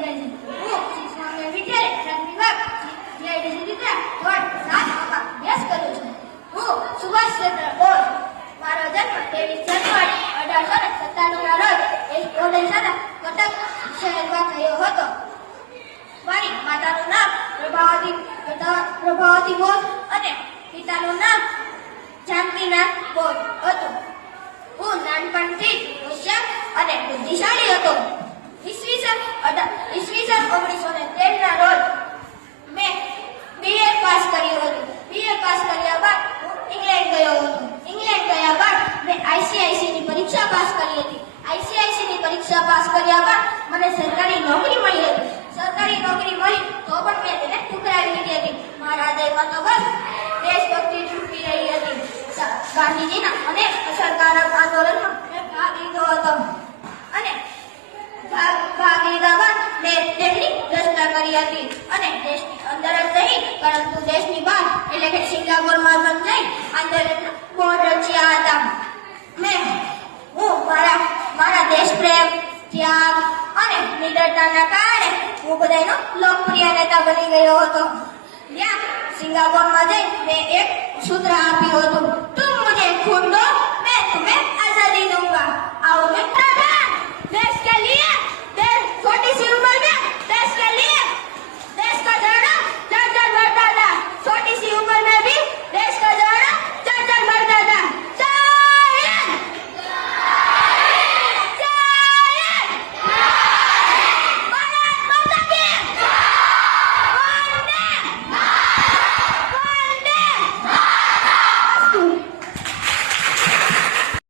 હું શિક્ષણ વિદ્યાલય પ્રાથમિક વિભાગ જીઆઈડીસી ચિત્રા ધોરણ 7 માં અભ્યાસ કરું છું. હું સુભાષચંદ્ર બોઝ. મારો જન્મ 23 જાન્યુઆરી 1897 ના રોજ એક કોલેજ શાળા કટક શહેરમાં થયો હતો. મારી માતાનું નામ પ્રભાવતી બોઝ અને પિતાનું નામ જાનકીનાથ બોઝ હતું. હું નાનપણથી હોશિયાર અને બુદ્ધિશાળી હતો. ઈસવીસન 1913 ના રોજ મેં BA પાસ કર્યું હતું. BA પાસ કર્યા બાદ હું ઇંગ્લેન્ડ ગયો હતો. ઇંગ્લેન્ડ ગયા બાદ મેં ICIC ની પરીક્ષા પાસ કરી હતી. ICIC ની પરીક્ષા પાસ કર્યા બાદ મને સરકારી નોકરી મળી હતી. સરકારી નોકરી મળી તો પણ મેં તેને ઠુકરાવી દીધી હતી. મારા હૃદયમાં તો બસ દેશભક્તિ છૂટી રહી હતી. ગાંધીજીના અનેક અસરકારક આંદોલનમાં મેં ભાગ લીધો હતો અને ભાગ લીધા બાદ મેં દેશની રચના કરી હતી અને દેશની અંદર જ નહીં પરંતુ દેશની બહાર એટલે કે સિંગાપોરમાં પણ જઈ આંદોલનના બોર્ડ રચ્યા હતા. હું મારા દેશ પ્રેમ, ત્યાગ અને નિડરતાના કારણે હું બધાનો લોકપ્રિય નેતા બની ગયો હતો. ત્યાં સિંગાપોરમાં જઈ મેં એક સૂત્ર આપ્યું હતું, તુમ મુझे खून दो